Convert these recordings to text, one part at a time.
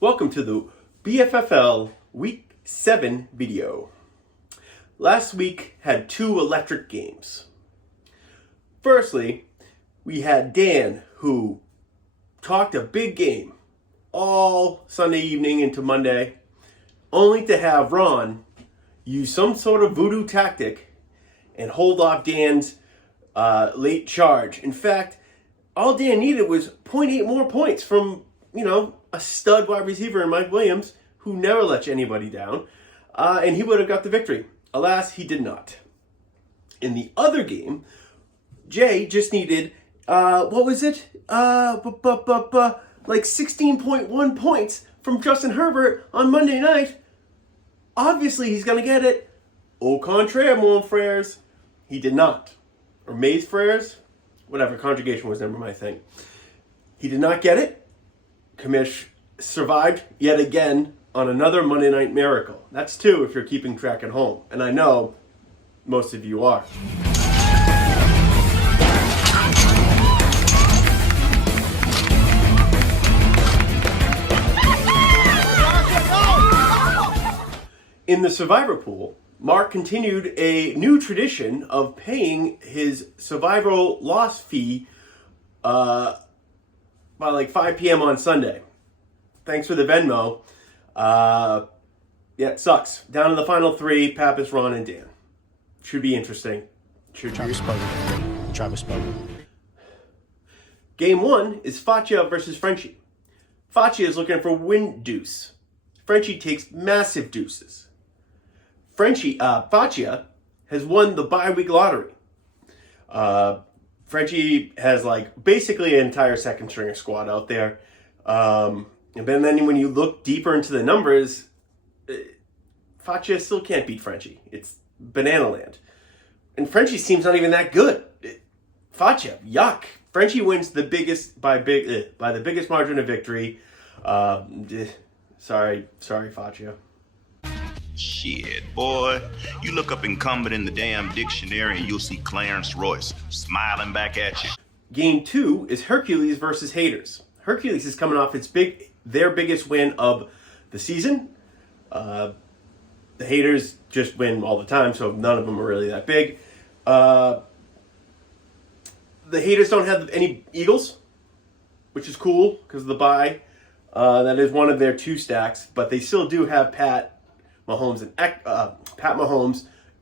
Welcome to the BFFL Week 7 video. Last week had two electric games. Firstly, we had Dan, who talked a big game all Sunday evening into Monday, only to have Ron use some sort of voodoo tactic and hold off Dan's late charge. In fact, all Dan needed was 0.8 more points from, a stud wide receiver in Mike Williams, who never lets anybody down, and he would have got the victory. Alas, he did not. In the other game, Jay just needed, like 16.1 points from Justin Herbert on Monday night. Obviously, he's going to get it. Au contraire, mon frères. He did not. Or mes frères. Whatever, conjugation was never my thing. He did not get it. Kamish survived yet again on another Monday Night Miracle. That's two if you're keeping track at home. And I know most of you are. In the Survivor Pool, Mark continued a new tradition of paying his survival loss fee by like 5 p.m. on Sunday. Thanks for the Venmo. It sucks. Down to the final three, Pappas, Ron, and Dan. Should be interesting. Travis Spogan. Game 1 is Faccia versus Frenchie. Faccia is looking for win deuce. Frenchie takes massive deuces. Faccia has won the bye-week lottery. Frenchie has basically an entire second stringer squad out there. And then when you look deeper into the numbers, Faccia still can't beat Frenchie. It's banana land. And Frenchie's team's not even that good. Faccia, yuck. Frenchie wins by the biggest margin of victory. Sorry, Faccia. Shit, boy. You look up incumbent in the damn dictionary and you'll see Clarence Royce smiling back at you. Game 2 is Hercules versus Haters. Hercules is coming off their biggest win of the season. The Haters just win all the time, so none of them are really that big. The Haters don't have any Eagles, which is cool because of the bye. That is one of their two stacks, but they still do have Pat Mahomes,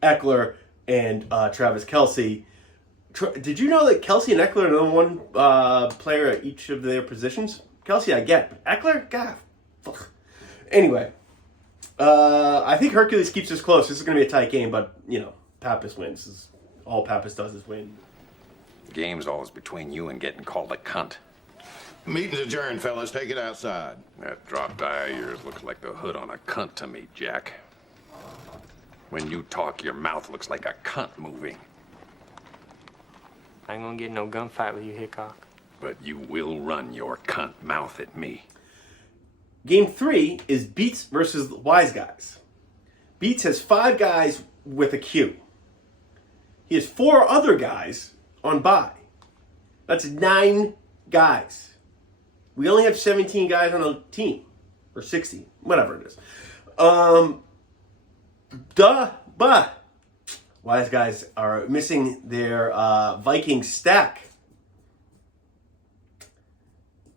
Eckler, and Travis Kelce. Did you know that Kelce and Eckler are the one player at each of their positions? Kelce, I get, but Eckler, God. Ugh. Anyway, I think Hercules keeps us close. This is going to be a tight game, but Pappas wins. All Pappas does is win. The game's always between you and getting called a cunt. Meeting's adjourned, fellas. Take it outside. That dropped eye of yours looks like the hood on a cunt to me, Jack. When you talk, your mouth looks like a cunt moving. I ain't gonna get no gunfight with you, Hickok. But you will run your cunt mouth at me. Game 3 is Beats versus Wise Guys. Beats has 5 guys with a Q. He has 4 other guys on bye. That's 9 guys. We only have 17 guys on a team. Or 16. Whatever it is. Wise Guys are missing their Viking stack.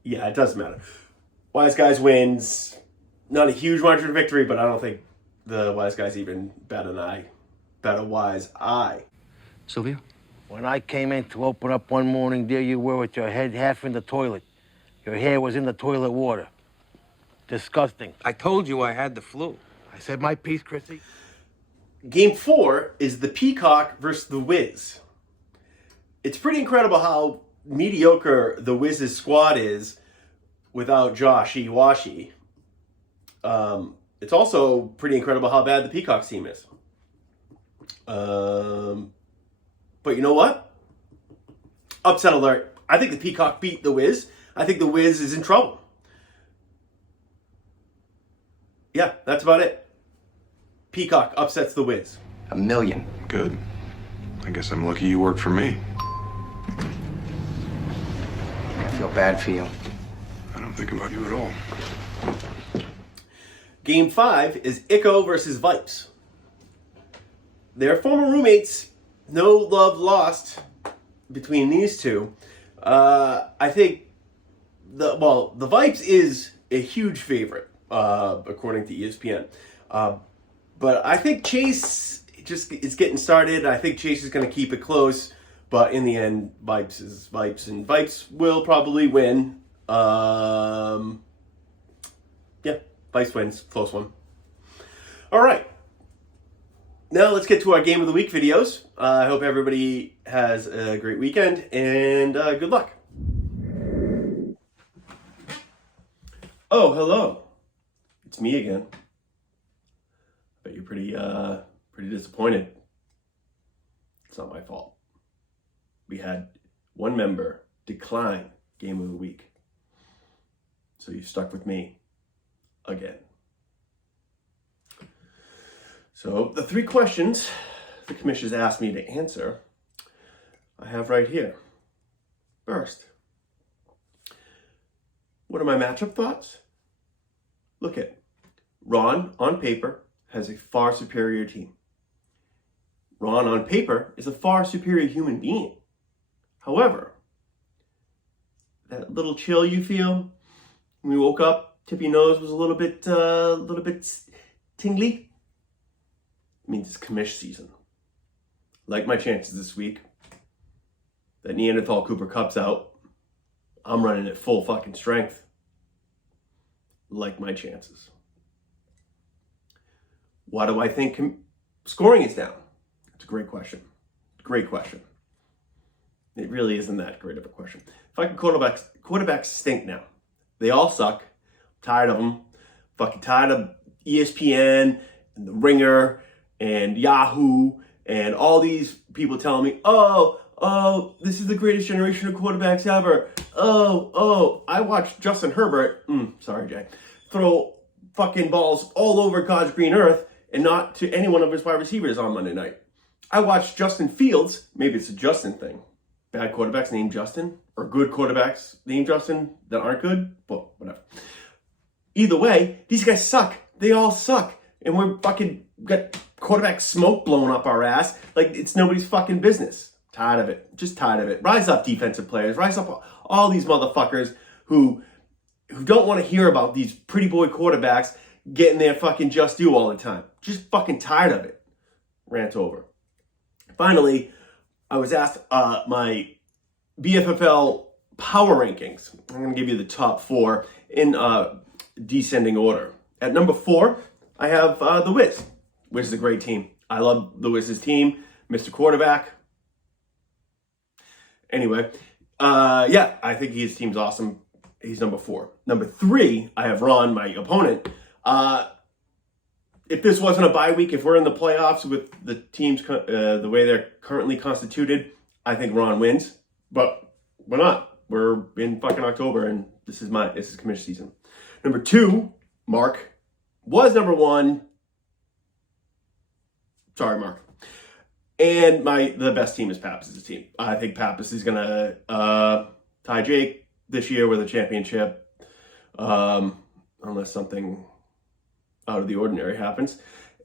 Yeah, it doesn't matter. Wise Guys wins. Not a huge margin of victory, but I don't think the Wise Guys even bat a wise eye. Sylvia? When I came in to open up one morning, there you were with your head half in the toilet. Your hair was in the toilet water. Disgusting. I told you I had the flu. I said my piece, Chrissy. Game 4 is the Peacock versus the Wiz. It's pretty incredible how mediocre the Wiz's squad is without Joshy Washy. It's also pretty incredible how bad the Peacock's team is. But you know what? Upset alert. I think the Peacock beat the Wiz. I think the Wiz is in trouble. Yeah, that's about it. Peacock upsets the Wiz. $1 million. Good. I guess I'm lucky you work for me. I feel bad for you. I don't think about you at all. Game 5 is Ico versus Vipes. They're former roommates. No love lost between these two. I think the Vipes is a huge favorite, according to ESPN. But I think Chase just is getting started. I think Chase is going to keep it close. But in the end, Vipes is Vipes, and Vipes will probably win. Yeah, Vipes wins. Close one. All right. Now let's get to our Game of the Week videos. I hope everybody has a great weekend, and good luck. Oh, hello. It's me again. Bet you're pretty disappointed. It's not my fault. We had one member decline Game of the Week. So you stuck with me again. So the 3 questions the commission's asked me to answer, I have right here. First, what are my matchup thoughts? Look at Ron on paper has a far superior team. Ron on paper is a far superior human being. However, that little chill you feel when you woke up, tip of your nose was a little bit tingly. It means it's commish season. Like my chances this week. That Neanderthal Cooper Cup's out. I'm running at full fucking strength. Like my chances. Why do I think scoring is down? It's a great question. Great question. It really isn't that great of a question. Fucking quarterbacks stink now. They all suck. I'm tired of them. Fucking tired of ESPN and The Ringer and Yahoo and all these people telling me, oh, this is the greatest generation of quarterbacks ever. Oh, I watched Justin Herbert, sorry, Jay, throw fucking balls all over God's green earth and not to any one of his wide receivers on Monday night. I watched Justin Fields, maybe it's a Justin thing. Bad quarterbacks named Justin, or good quarterbacks named Justin that aren't good, well, whatever. Either way, these guys suck. They all suck. And we're fucking got quarterback smoke blowing up our ass like it's nobody's fucking business. Tired of it. Just tired of it. Rise up, defensive players. Rise up, all these motherfuckers who don't want to hear about these pretty boy quarterbacks getting their fucking just due all the time. Just fucking tired of it. Rant over. Finally, I was asked my BFFL power rankings. I'm going to give you the top 4 in descending order. At number 4, I have the Wiz. Wiz is a great team. I love the Wiz's team. Mr. Quarterback. Anyway, I think his team's awesome. He's number 4. Number 3, I have Ron, my opponent. If this wasn't a bye week, if we're in the playoffs with the teams the way they're currently constituted, I think Ron wins. But we're not. We're in fucking October, and this is commission season. Number 2, Mark was number 1. Sorry, Mark. And the best team is Pappas' team. I think Pappas is gonna tie Jake this year with a championship, unless something out of the ordinary happens.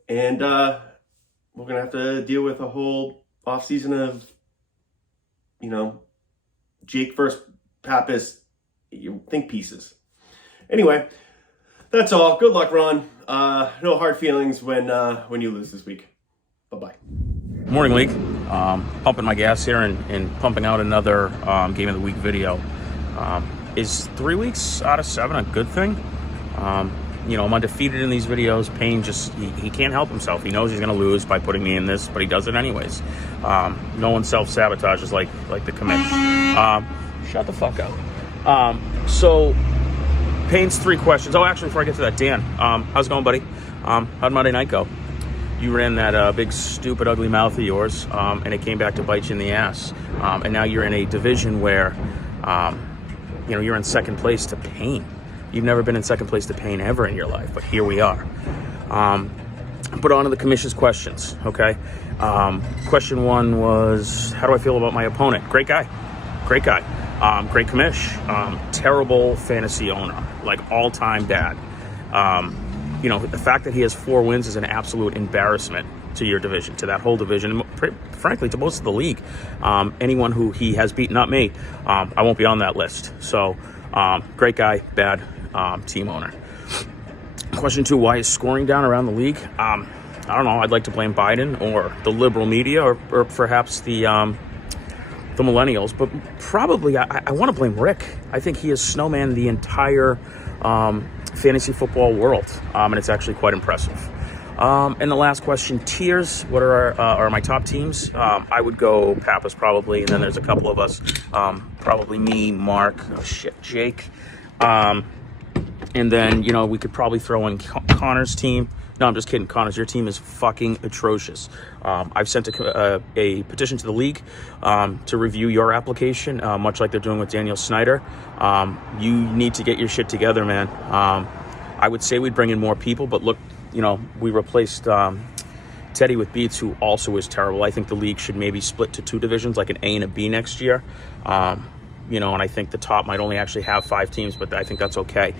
And we're going to have to deal with a whole offseason of, Jake versus Pappas think pieces. Anyway, that's all. Good luck, Ron. No hard feelings when you lose this week. Bye-bye. Morning, League. Pumping my gas here and pumping out another Game of the Week video. Is 3 weeks out of 7 a good thing? I'm undefeated in these videos. Payne he can't help himself. He knows he's going to lose by putting me in this, but he does it anyways. No one self-sabotages like the commish. Shut the fuck up. So, Payne's 3 questions. Oh, actually, before I get to that, Dan, how's it going, buddy? How'd Monday night go? You ran that big, stupid, ugly mouth of yours, and it came back to bite you in the ass. And now you're in a division where, you're in second place to Payne. You've never been in second place to Payne ever in your life, but here we are. But on to the commission's questions, okay? Question 1 was, how do I feel about my opponent? Great guy. Great commish. Terrible fantasy owner, like all-time bad. the fact that he has 4 wins is an absolute embarrassment to your division, to that whole division, and frankly, to most of the league. Anyone who he has beaten, not me, I won't be on that list. So, great guy, bad team owner. Question 2, why is scoring down around the league? I don't know. I'd like to blame Biden or the liberal media or perhaps the millennials, but probably I want to blame Rick. I think he has snowman the entire fantasy football world, and it's actually quite impressive. And the last question, tiers. What are my top teams? I would go Pappas probably, and then there's a couple of us, probably me, Mark, Jake, and then we could probably throw in Connor's team. No, I'm just kidding. Connors, your team is fucking atrocious. I've sent a petition to the league to review your application, much like they're doing with Daniel Snyder. You need to get your shit together, man. I would say we'd bring in more people, but look, we replaced Teddy with Beats, who also is terrible. I think the league should maybe split to 2 divisions, like an A and a B next year. And I think the top might only actually have 5 teams, but I think that's okay.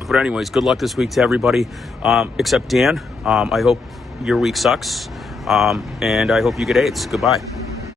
But anyways, good luck this week to everybody, except Dan. I hope your week sucks, and I hope you get AIDS. Goodbye.